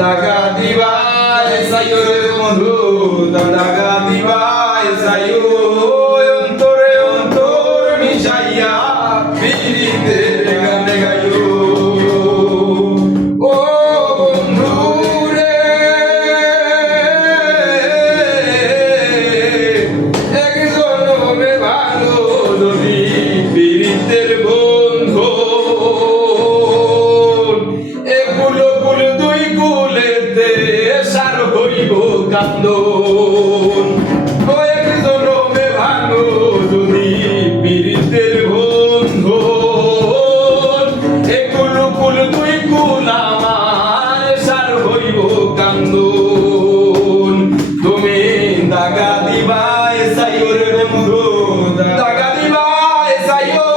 দাগা দিবাই সাইও রে বন্ধু দাগা দিবাই সাইও অন্তরে অন্তর মিশাইয়া পীড়িতের গান গাইও ও বন্ধু রে এক জনমে ভালো যদি পীড়িতের বন্ধু কান্দন ও এক জনমে ভালো যদি পীড়িতের বন্ধন একুল কুল দুই কুল আমার সার হইব কান্দন তুমি দাগা দিবাই সাইও রে বন্ধু দাগা দিবাই সাইও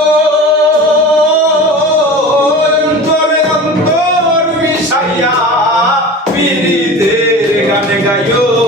অন্তরে অন্তর মিশাইয়া পীড়িতের গানে গাইও